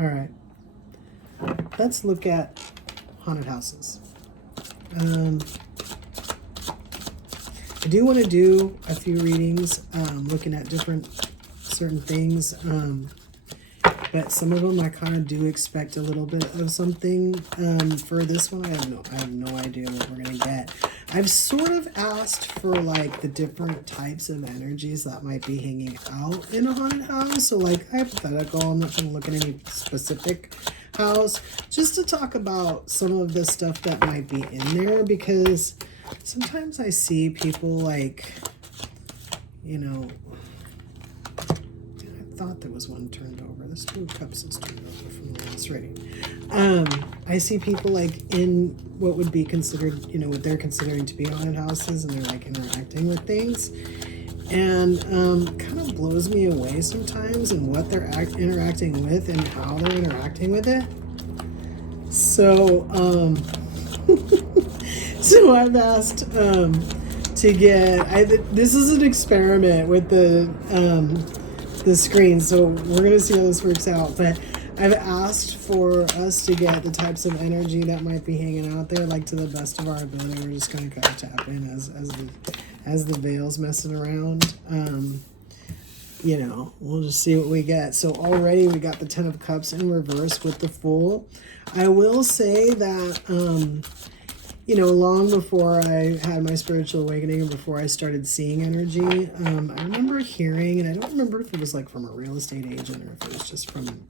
All right. Let's look at haunted houses. I do want to do a few readings, looking at certain things, but some of them I kind of do expect a little bit of something. For this one, I have no idea what we're gonna get. I've sort of asked for like the different types of energies that might be hanging out in a haunted house. So like hypothetical, I'm not gonna look at any specific house, just to talk about some of the stuff that might be in there, because sometimes I see people like, you know, I thought there was one turned over. This 2 of Cups is turned over from the last reading. I see people like in what would be considered, you know, what they're considering to be haunted houses, and they're like interacting with things. And kind of blows me away sometimes in what they're interacting with and how they're interacting with it. So, so I've asked to get, this is an experiment with the screen, so we're going to see how this works out. But I've asked for us to get the types of energy that might be hanging out there, like to the best of our ability. We're just going to kind of tap in as the veil's messing around. You know, we'll just see what we get. So already we got the 10 of Cups in reverse with the Fool. I will say that, you know, long before I had my spiritual awakening and before I started seeing energy, I remember hearing, and I don't remember if it was like from a real estate agent or if it was just from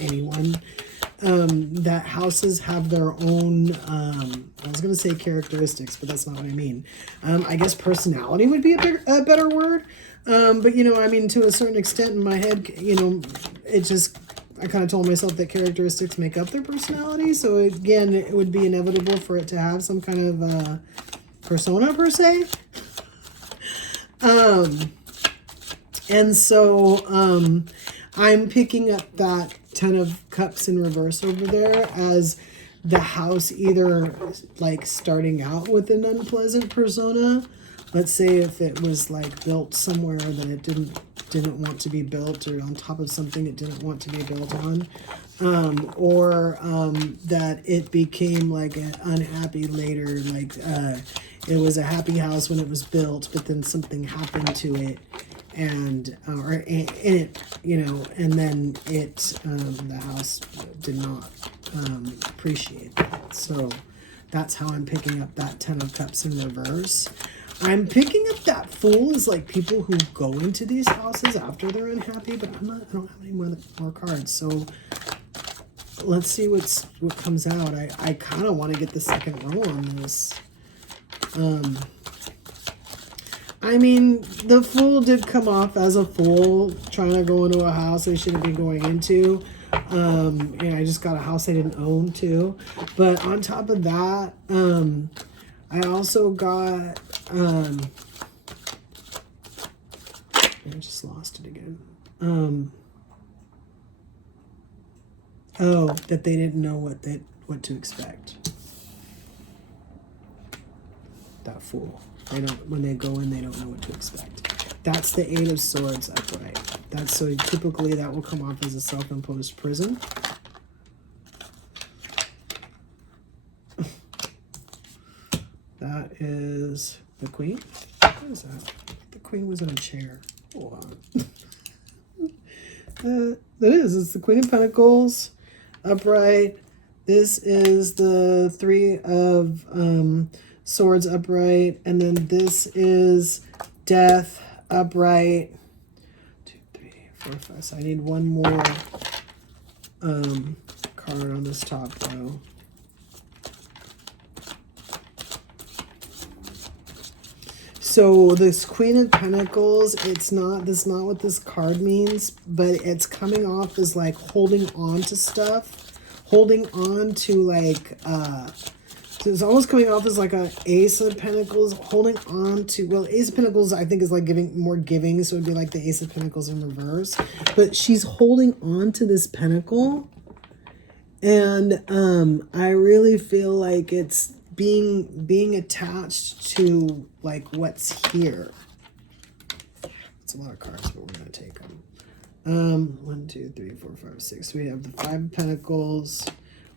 anyone, that houses have their own, I was going to say characteristics, but that's not what I mean. I guess personality would be a better word. But, you know, I mean, to a certain extent in my head, you know, I kind of told myself that characteristics make up their personality. So again, it would be inevitable for it to have some kind of persona per se. And so I'm picking up that 10 of Cups in reverse over there as the house either like starting out with an unpleasant persona. Let's say if it was like built somewhere that it didn't want to be built, or on top of something it didn't want to be built on, or that it became like an unhappy later, like it was a happy house when it was built, but then something happened to it, and it, you know, and then it the house did not appreciate that. So that's how I'm picking up that 10 of Cups in reverse. I'm picking up that Fool is like people who go into these houses after they're unhappy, but I don't have any more cards. So let's see what comes out. I kind of want to get the second row on this. I mean, the Fool did come off as a fool trying to go into a house they shouldn't be going into. And I just got a house I didn't own too. But on top of that, I also got, I just lost it again. Oh, that they didn't know what to expect. That Fool. When they go in, they don't know what to expect. That's the 8 of Swords upright. So typically that will come off as a self-imposed prison. That is the Queen. What is that? The Queen was in a chair. Hold on. It's the Queen of Pentacles upright. This is the 3 of Swords upright. And then this is Death upright. 2, 3, 4, 5. So I need one more card on this top row. So this Queen of Pentacles, that's not what this card means, but it's coming off as like holding on to stuff, holding on to like, so it's almost coming off as like a Ace of Pentacles, holding on to, well, Ace of Pentacles I think is like more giving, so it'd be like the Ace of Pentacles in reverse, but she's holding on to this pentacle, and I really feel like it's being attached to like what's here. It's a lot of cards, but we're going to take them. 1, 2, 3, 4, 5, 6. We have the Five of Pentacles.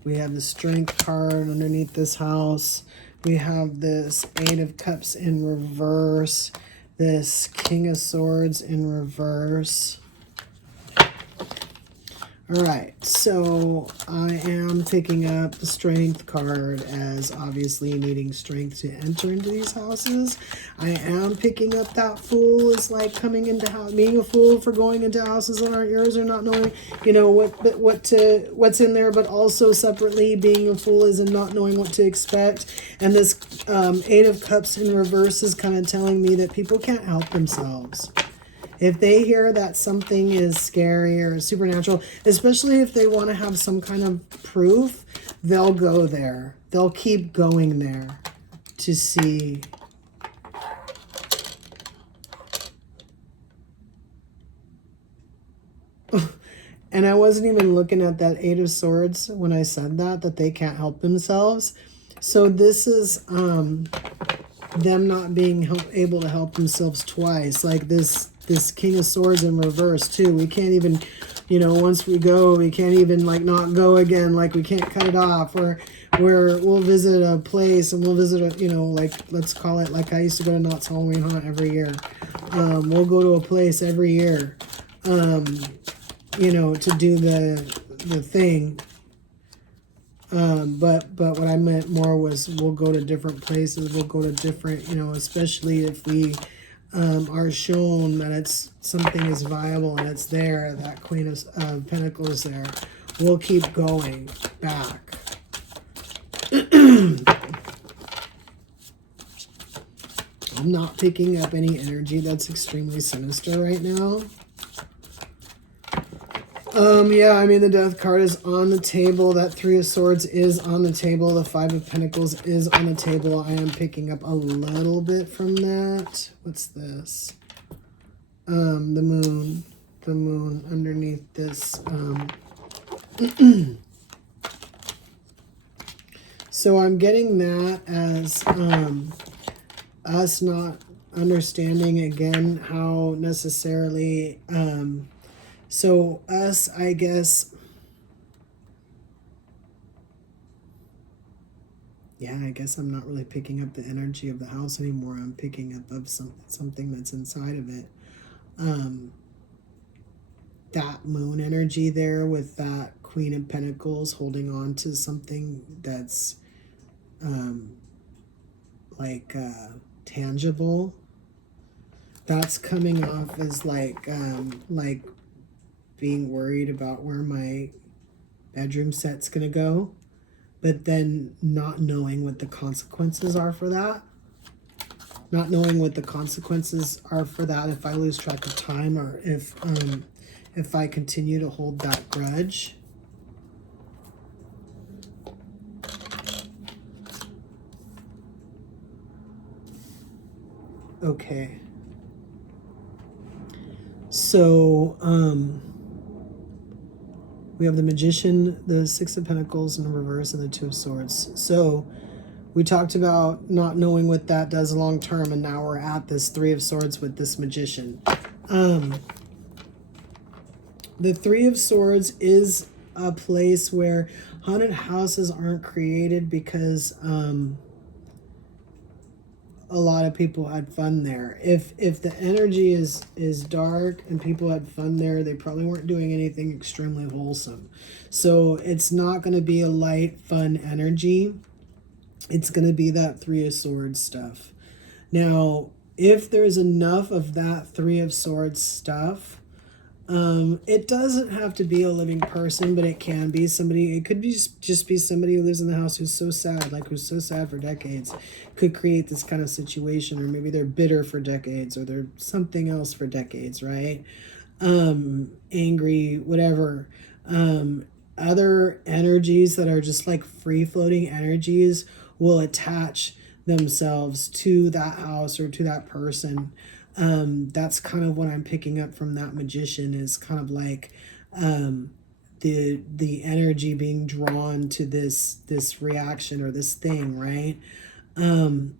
We have the Strength card underneath this house. We have this Eight of Cups in reverse. This King of Swords in reverse. All right, so I am picking up the Strength card as obviously needing strength to enter into these houses. I am picking up that Fool is like coming into house, being a fool for going into houses that aren't yours or not knowing, you know, what's in there, but also separately being a fool is in not knowing what to expect. And this Eight of Cups in reverse is kind of telling me that people can't help themselves. If they hear that something is scary or supernatural, especially if they want to have some kind of proof, they'll go there. They'll keep going there to see. And I wasn't even looking at that Eight of Swords when I said that they can't help themselves. So this is them not being able to help themselves twice. Like this King of Swords in reverse too. We can't even, you know, once we go, we can't even like not go again. Like we can't cut it off. Or we'll visit a place and we'll visit a, you know, like let's call it like I used to go to Knott's Halloween Haunt every year. We'll go to a place every year, you know, to do the thing. But what I meant more was we'll go to different places. We'll go to different, you know, especially if we are shown that it's something is viable and it's there, that Queen of Pentacles there, we'll keep going back. I'm not picking up any energy that's extremely sinister right now. Yeah, I mean, the Death card is on the table. That Three of Swords is on the table. The Five of Pentacles is on the table. I am picking up a little bit from that. What's this? The moon. The moon underneath this. So I'm getting that as us not understanding, again, how necessarily... So us, I guess, yeah, I guess I'm not really picking up the energy of the house anymore. I'm picking up of something that's inside of it. That moon energy there with that Queen of Pentacles holding on to something that's like tangible. That's coming off as like being worried about where my bedroom set's gonna go, but then not knowing what the consequences are for that. Not knowing what the consequences are for that if I lose track of time or if I continue to hold that grudge. Okay. So, we have the Magician, the Six of Pentacles in reverse, and the Two of Swords. So we talked about not knowing what that does long term, and now we're at this Three of Swords with this Magician. The Three of Swords is a place where haunted houses aren't created because a lot of people had fun there. If the energy is dark and people had fun there, they probably weren't doing anything extremely wholesome. So it's not going to be a light, fun energy. It's going to be that Three of Swords stuff. Now, if there's enough of that Three of Swords stuff, it doesn't have to be a living person, but it can be somebody. It could be just be somebody who lives in the house who's so sad, like who's so sad for decades, could create this kind of situation. Or maybe they're bitter for decades, or they're something else for decades, right? Angry, whatever. Other energies that are just like free-floating energies will attach themselves to that house or to that person. That's kind of what I'm picking up from that Magician, is kind of like the energy being drawn to this reaction or this thing, right? And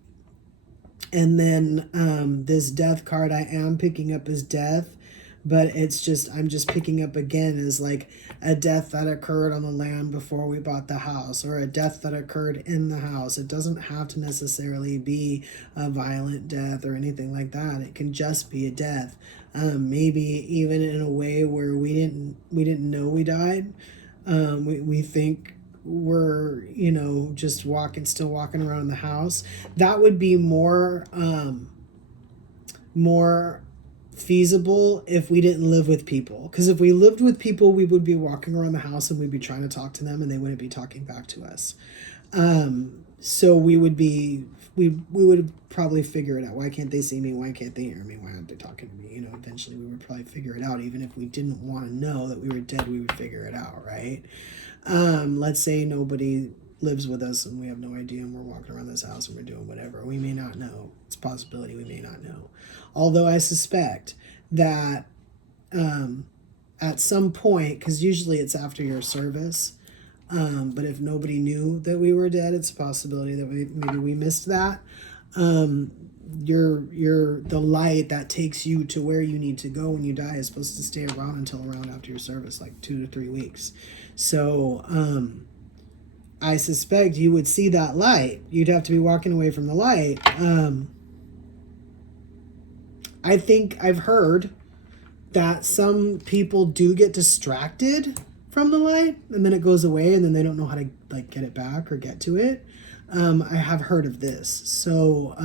then this Death card I am picking up as death, but I'm just picking up again as like a death that occurred on the land before we bought the house, or a death that occurred in the house. It doesn't have to necessarily be a violent death or anything like that. It can just be a death, maybe even in a way where we didn't know we died. We think we're, just still walking around the house. That would be more feasible if we didn't live with people, because if we lived with people, we would be walking around the house and we'd be trying to talk to them and they wouldn't be talking back to us. So we would probably figure it out. Why can't they see me? Why can't they hear me? Why aren't they talking to me? Eventually we would probably figure it out. Even if we didn't want to know that we were dead, we would figure it out, right? Let's say nobody lives with us and we have no idea, and we're walking around this house and we're doing whatever. We may not know. It's a possibility we may not know. Although I suspect that at some point, because usually it's after your service, but if nobody knew that we were dead, it's a possibility that maybe we missed that. The light that takes you to where you need to go when you die is supposed to stay around until around after your service, like 2 to 3 weeks. So I suspect you would see that light. You'd have to be walking away from the light. I think I've heard that some people do get distracted from the light and then it goes away and then they don't know how to like get it back or get to it. I have heard of this. So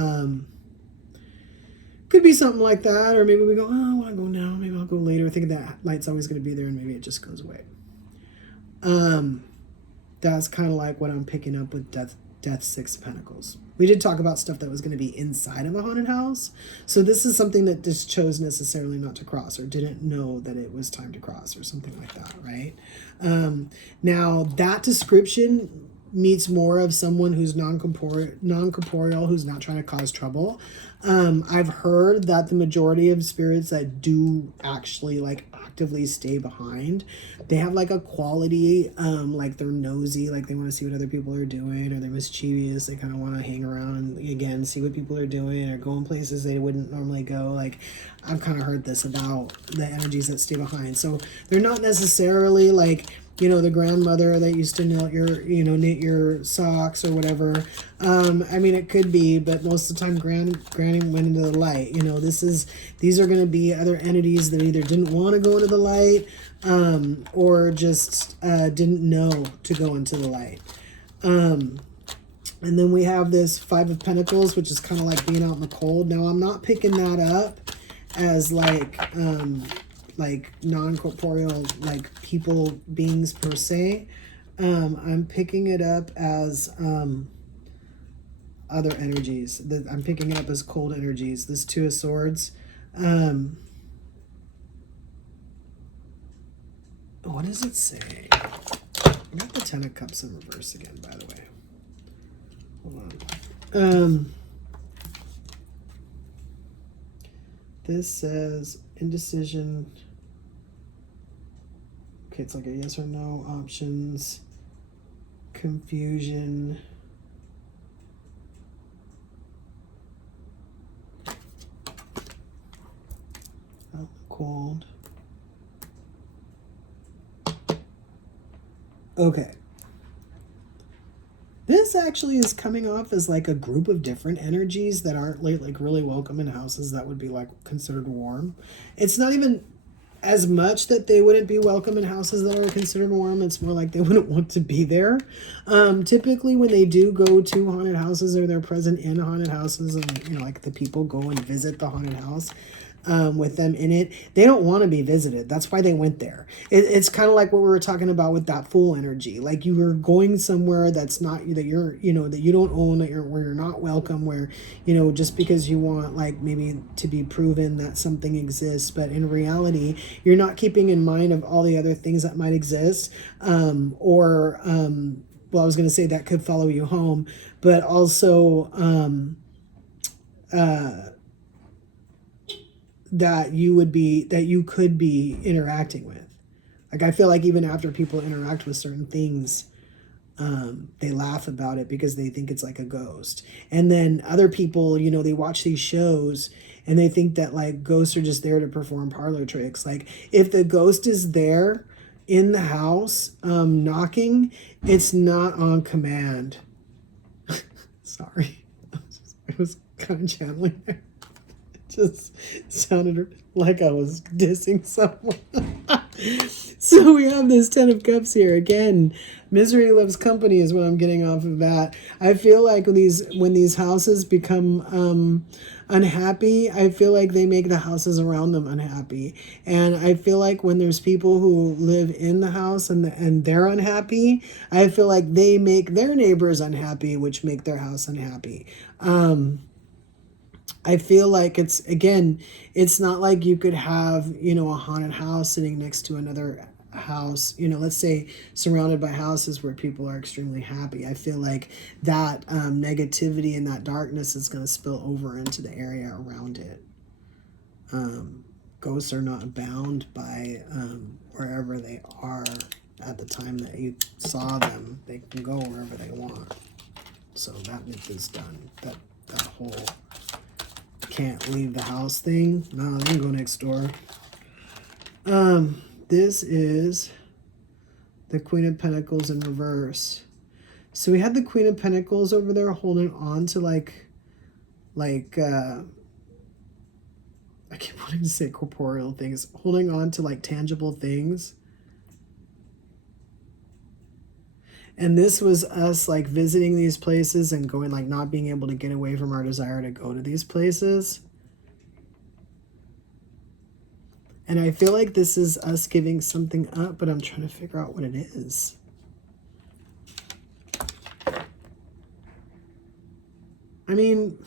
could be something like that, or maybe we go, oh, I want to go now, maybe I'll go later, thinking that light's always going to be there, and maybe it just goes away. That's kind of like what I'm picking up with Death Six of Pentacles. We did talk about stuff that was going to be inside of a haunted house, so this is something that just chose necessarily not to cross, or didn't know that it was time to cross, or something like that, right? Now that description meets more of someone who's non-corporeal, who's not trying to cause trouble. I've heard that the majority of spirits that do actually like actively stay behind, they have like a quality, like they're nosy, like they want to see what other people are doing, or they're mischievous, they kind of want to hang around and again see what people are doing, or go in places they wouldn't normally go. Like I've kind of heard this about the energies that stay behind. So they're not necessarily like, the grandmother that used to knit your socks or whatever. I mean, it could be, but most of the time Granny went into the light. These are going to be other entities that either didn't want to go into the light, or just didn't know to go into the light. And then we have this Five of Pentacles, which is kind of like being out in the cold. Now, I'm not picking that up as like non-corporeal, like people, beings per se. I'm picking it up as other energies. I'm picking it up as cold energies. This Two of Swords. What does it say? I got the Ten of Cups in reverse again, by the way. Hold on. This says indecision. Okay, it's like a yes or no, options, confusion. Oh, cold. Okay. This actually is coming off as like a group of different energies that aren't like really welcome in houses that would be like considered warm. It's not even as much that they wouldn't be welcome in houses that are considered warm. It's more like they wouldn't want to be there. Typically when they do go to haunted houses, or they're present in haunted houses, and like the people go and visit the haunted house with them in it, they don't want to be visited. That's why they went there. It's kind of like what we were talking about with that Fool energy. Like you were going somewhere that's not, that you're, that you don't own, where you're not welcome, where, just because you want like maybe to be proven that something exists, but in reality, you're not keeping in mind of all the other things that might exist, well, I was going to say that could follow you home, but also, that you could be interacting with. Like I feel like even after people interact with certain things, they laugh about it because they think it's like a ghost. And then other people, you know, they watch these shows and they think that like ghosts are just there to perform parlor tricks. Like if the ghost is there in the house knocking, it's not on command. Sorry. It was kind of channeling there. It just sounded like I was dissing someone. So we have this Ten of Cups here. Again, misery loves company is what I'm getting off of that. I feel like when these houses become unhappy, I feel like they make the houses around them unhappy. And I feel like when there's people who live in the house and they're unhappy, I feel like they make their neighbors unhappy, which make their house unhappy. I feel like it's not like you could have, you know, a haunted house sitting next to another house, you know, let's say surrounded by houses where people are extremely happy. I feel like that negativity and that darkness is going to spill over into the area around it. Ghosts are not bound by wherever they are at the time that you saw them. They can go wherever they want. So that myth is done. That whole can't leave the house thing. No, they can go next door. This is the Queen of Pentacles in reverse. So we had the Queen of Pentacles over there holding on to like I keep wanting to say corporeal things, holding on to like tangible things. And this was us like visiting these places and going, like not being able to get away from our desire to go to these places. And I feel like this is us giving something up, but I'm trying to figure out what it is. I mean,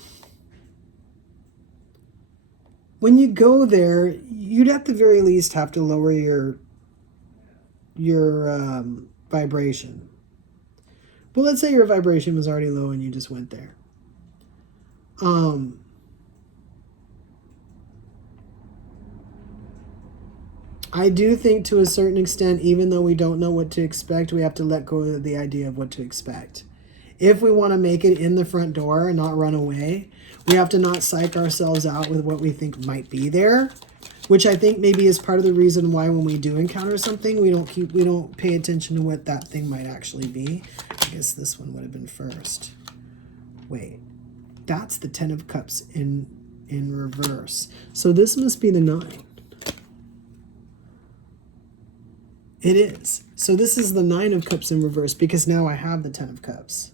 when you go there, you'd at the very least have to lower your vibration. But let's say your vibration was already low and you just went there. I do think to a certain extent, even though we don't know what to expect, we have to let go of the idea of what to expect. If we want to make it in the front door and not run away, we have to not psych ourselves out with what we think might be there, which I think maybe is part of the reason why when we do encounter something, we don't pay attention to what that thing might actually be. I guess this one would have been first. Wait, that's the Ten of Cups in reverse. So this must be the 9. It is. So this is the 9 of Cups in reverse because now I have the 10 of Cups.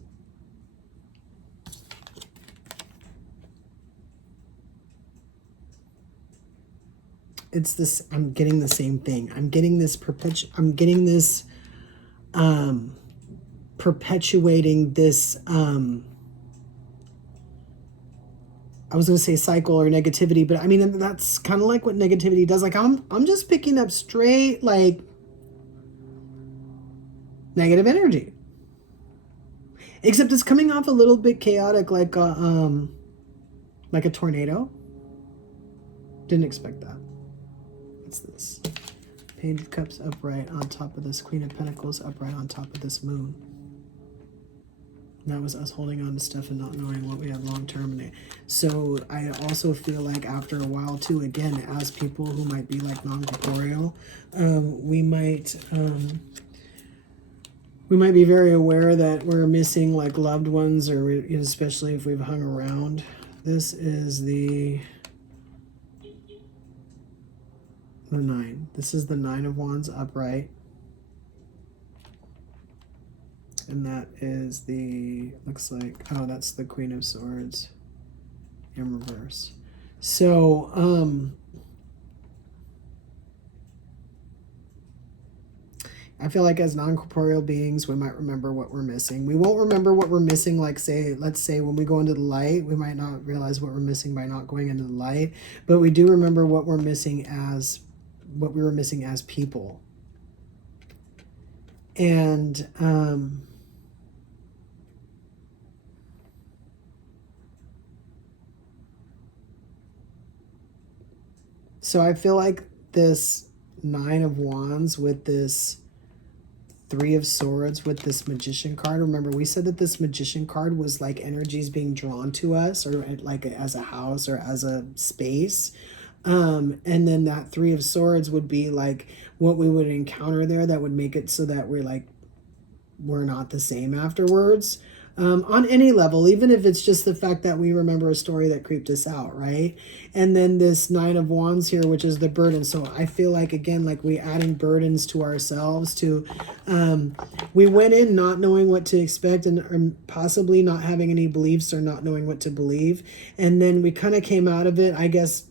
It's this, I'm getting the same thing. I'm getting this perpetuating this, I was going to say cycle or negativity, but I mean, that's kind of like what negativity does. Like I'm just picking up straight, like, negative energy. Except it's coming off a little bit chaotic, like a tornado. Didn't expect that. What's this? Page of Cups upright on top of this Queen of Pentacles upright on top of this moon. And that was us holding on to stuff and not knowing what we had long term. So I also feel like after a while too, again, as people who might be like non-corporeal, we might be very aware that we're missing like loved ones, or especially if we've hung around. This is the 9. This is the 9 of Wands upright. And that is the, looks like, oh, that's the Queen of Swords in reverse. So, I feel like as non-corporeal beings, we might remember what we're missing. We won't remember what we're missing, like let's say when we go into the light, we might not realize what we're missing by not going into the light, but we do remember what we're missing as, what we were missing as people. And, so I feel like this 9 of Wands with this Three of Swords with this Magician card. Remember, we said that this Magician card was like energies being drawn to us, or like as a house or as a space. And then that Three of Swords would be like what we would encounter there that would make it so that we're not the same afterwards. On any level, even if it's just the fact that we remember a story that creeped us out, right? And then this Nine of Wands here, which is the burden. So I feel like, again, like we adding burdens to ourselves to, we went in not knowing what to expect and possibly not having any beliefs or not knowing what to believe. And then we kind of came out of it, I guess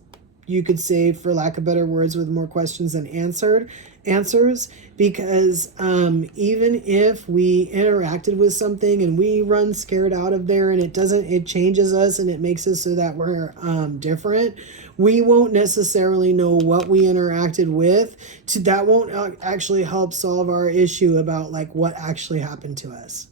you could say, for lack of better words, with more questions than answers, because even if we interacted with something and we run scared out of there and it changes us and it makes us so that we're different, we won't necessarily know what we interacted with. That won't actually help solve our issue about like what actually happened to us.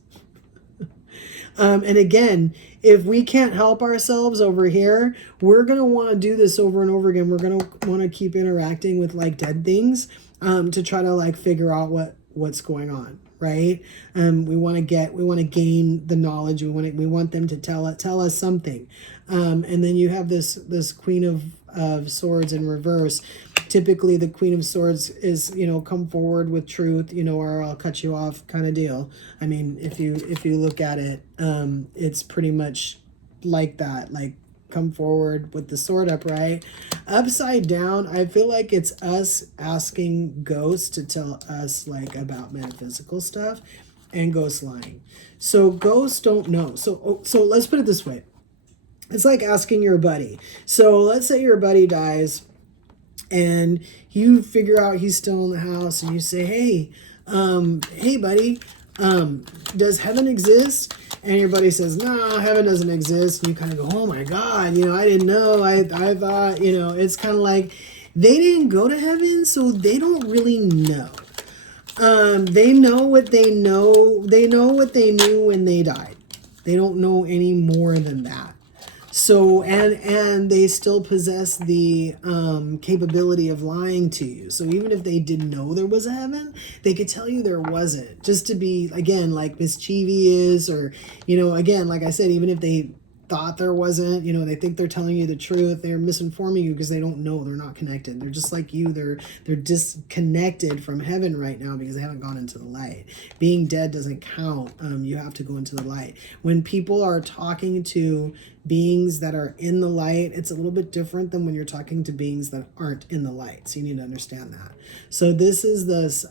And again, if we can't help ourselves over here, we're going to want to do this over and over again. We're going to want to keep interacting with like dead things to try to like figure out what's going on, right? We want to gain the knowledge. We want them to tell us something. And then you have this Queen of Swords in reverse. Typically the Queen of Swords is, come forward with truth, or I'll cut you off kind of deal. I mean, if you look at it, it's pretty much like that, like come forward with the sword upright. Upside down, I feel like it's us asking ghosts to tell us like about metaphysical stuff and ghosts lying. So ghosts don't know. So let's put it this way. It's like asking your buddy. So let's say your buddy dies and you figure out he's still in the house and you say, hey buddy, does heaven exist? And your buddy says, no, heaven doesn't exist. And you kind of go, oh my God, I didn't know. I thought, it's kind of like they didn't go to heaven, so they don't really know. They know what they know. They know what they knew when they died. They don't know any more than that. So, and they still possess the capability of lying to you. So even if they didn't know there was a heaven, they could tell you there wasn't, just to be, again, like mischievous, or, again, like I said, even if they thought there wasn't, they think they're telling you the truth, they're misinforming you because they don't know, they're not connected. They're just like you, they're disconnected from heaven right now because they haven't gone into the light. Being dead doesn't count. You have to go into the light. When people are talking to beings that are in the light, it's a little bit different than when you're talking to beings that aren't in the light. So you need to understand that. So this is this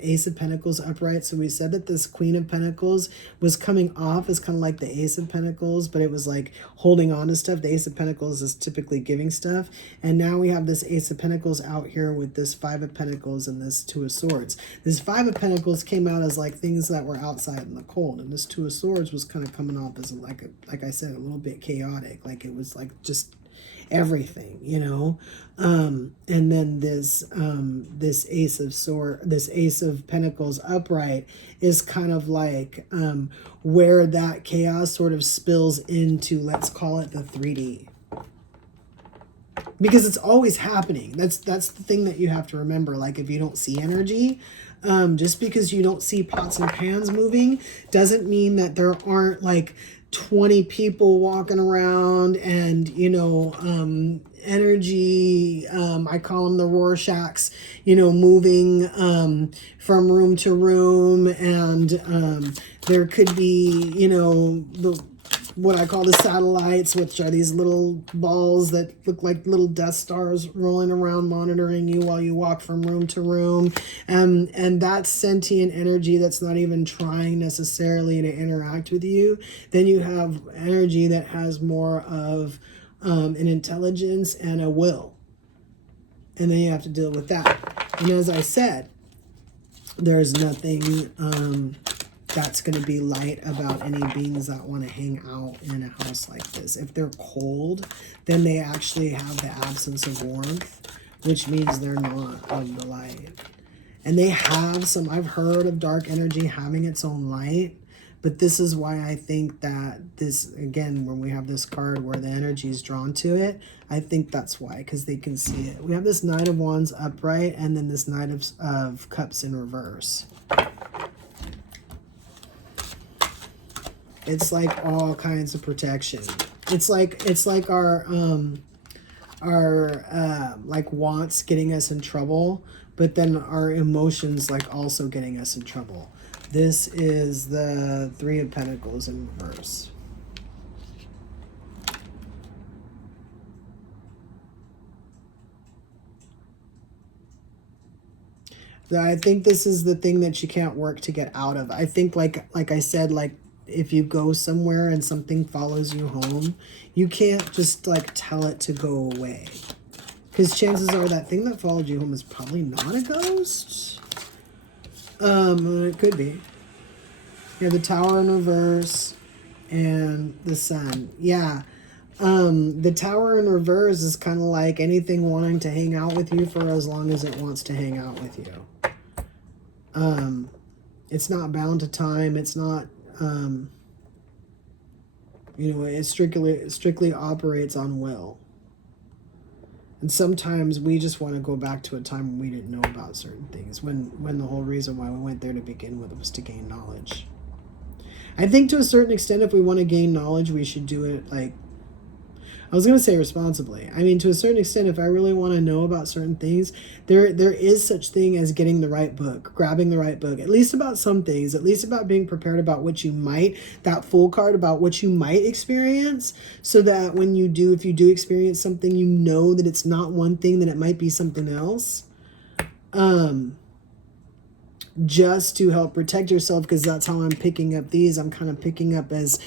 Ace of Pentacles upright. So we said that this Queen of Pentacles was coming off as kind of like the Ace of Pentacles, but it was like holding on to stuff. The Ace of Pentacles is typically giving stuff. And now we have this Ace of Pentacles out here with this Five of Pentacles and this Two of Swords. This Five of Pentacles came out as like things that were outside in the cold. And this Two of Swords was kind of coming off as like I said, a little bit chaotic. Like it was like just everything, and then this Ace of Pentacles upright is kind of like where that chaos sort of spills into, let's call it the 3D, because it's always happening. That's the thing that you have to remember. Like if you don't see energy, just because you don't see pots and pans moving doesn't mean that there aren't like 20 people walking around and energy, I call them the Rorschachs, moving from room to room, and there could be what I call the satellites, which are these little balls that look like little Death Stars rolling around monitoring you while you walk from room to room. And that's sentient energy that's not even trying necessarily to interact with you. Then you have energy that has more of an intelligence and a will. And then you have to deal with that. And as I said, there's nothing that's going to be light about any beings that want to hang out in a house like this. If they're cold, then they actually have the absence of warmth, which means they're not of the light. And they have some, I've heard of dark energy having its own light, but this is why I think that this, again, when we have this card where the energy is drawn to it, I think that's why, because they can see it. We have this Knight of Wands upright and then this Knight of Cups in reverse. It's like all kinds of protection. It's like our like wants getting us in trouble, but then our emotions like also getting us in trouble. This is the Three of Pentacles in reverse. I think this is the thing that you can't work to get out of. I think like I said, like if you go somewhere and something follows you home, you can't just like tell it to go away. Because chances are that thing that followed you home is probably not a ghost. It could be. Yeah, the Tower in reverse and the Sun. Yeah. The Tower in reverse is kind of like anything wanting to hang out with you for as long as it wants to hang out with you. It's not bound to time. It's not, it strictly operates on will. And sometimes we just want to go back to a time when we didn't know about certain things, when the whole reason why we went there to begin with was to gain knowledge. I think to a certain extent, if we want to gain knowledge, we should do it like, I was going to say responsibly. I mean, to a certain extent, if I really want to know about certain things, there is such thing as getting the right book, grabbing the right book, at least about some things, at least about being prepared about what you might, that full card about what you might experience, so that when you do, if you do experience something, you know that it's not one thing, that it might be something else. Just to help protect yourself, because that's how I'm picking up these. I'm kind of picking up as,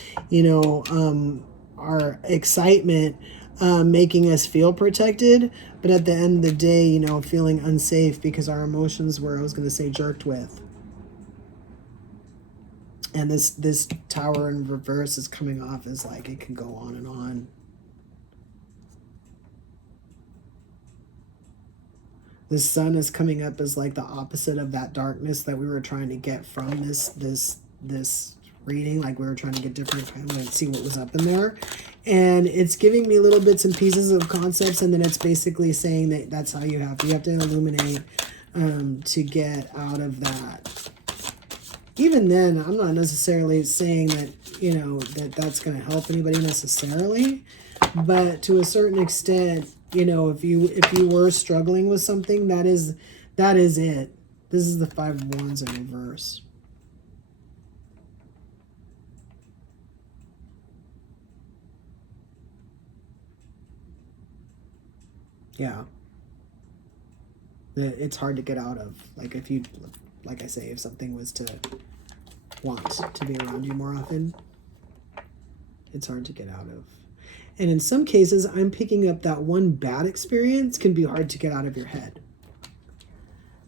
our excitement making us feel protected, but at the end of the day, feeling unsafe because our emotions were, I was going to say, jerked with. And this Tower in reverse is coming off as like it can go on and on. The Sun is coming up as like the opposite of that darkness that we were trying to get from this reading. Like we were trying to get different, kind of see what was up in there. And it's giving me little bits and pieces of concepts, and then it's basically saying that that's how you have to illuminate to get out of that. Even then, I'm not necessarily saying that that's going to help anybody necessarily, but to a certain extent, if you were struggling with something, that is it. This is the Five of Wands in reverse. Yeah. It's hard to get out of. Like like I say, if something was to want to be around you more often, it's hard to get out of. And in some cases, I'm picking up that one bad experience can be hard to get out of your head.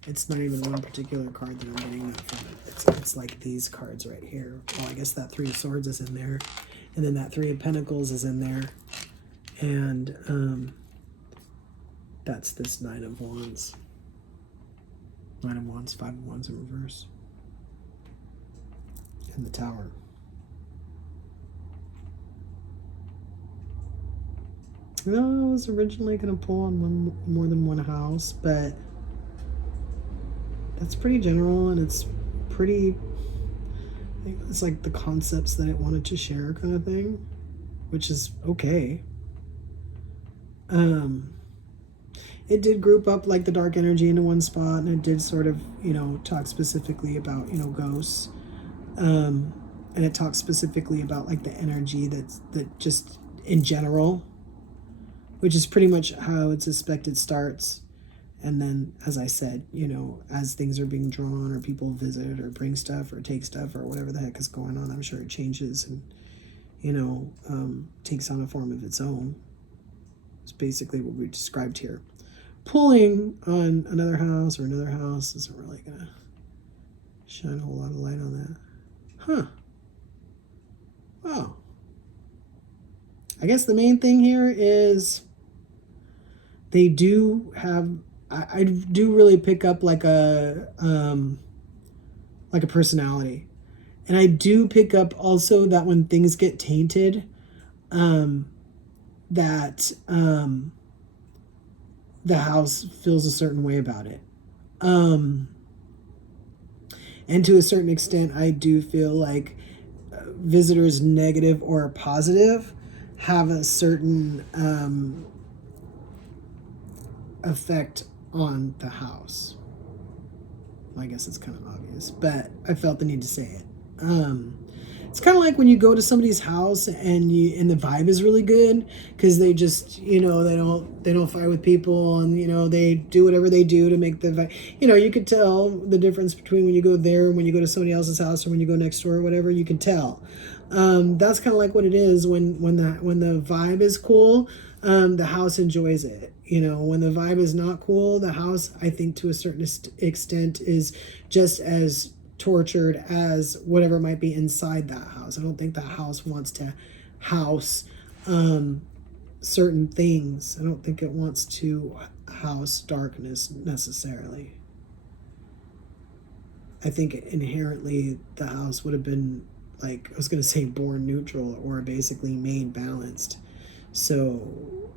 It's not even one particular card that I'm getting that from. It's like these cards right here. Well, I guess that Three of Swords is in there. And then that Three of Pentacles is in there. And that's this Nine of Wands. Nine of Wands, Five of Wands in reverse. And the Tower. I was originally going to pull on more than one house, but that's pretty general, and it's pretty, I think it's like the concepts that it wanted to share kind of thing, which is okay. It did group up like the dark energy into one spot, and it did sort of, talk specifically about, ghosts. And it talks specifically about like the energy that just in general, which is pretty much how it's suspected starts. And then, as I said, as things are being drawn or people visit or bring stuff or take stuff or whatever the heck is going on, I'm sure it changes and, takes on a form of its own. It's basically what we described here. Pulling on another house or another house isn't really going to shine a whole lot of light on that. Huh. Wow. I guess the main thing here is they do have, I do really pick up like a personality. And I do pick up also that when things get tainted, that the house feels a certain way about it. And to a certain extent, I do feel like visitors, negative or positive, have a certain effect on the house. Well, I guess it's kind of obvious, but I felt the need to say it. It's kind of like when you go to somebody's house and the vibe is really good, because they just, they don't fight with people, and they do whatever they do to make the vibe. You could tell the difference between when you go there and when you go to somebody else's house, or when you go next door or whatever. You can tell. That's kind of like what it is when the vibe is cool. The house enjoys it. When the vibe is not cool, the house, I think, to a certain extent, is just as tortured as whatever might be inside that house. I don't think that house wants to house certain things. I don't think it wants to house darkness necessarily. I think inherently the house would have been, like, I was going to say born neutral, or basically made balanced. So,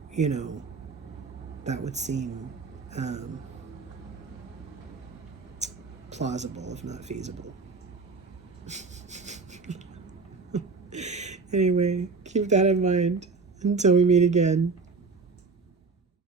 that would seem plausible, if not feasible. Anyway, keep that in mind until we meet again.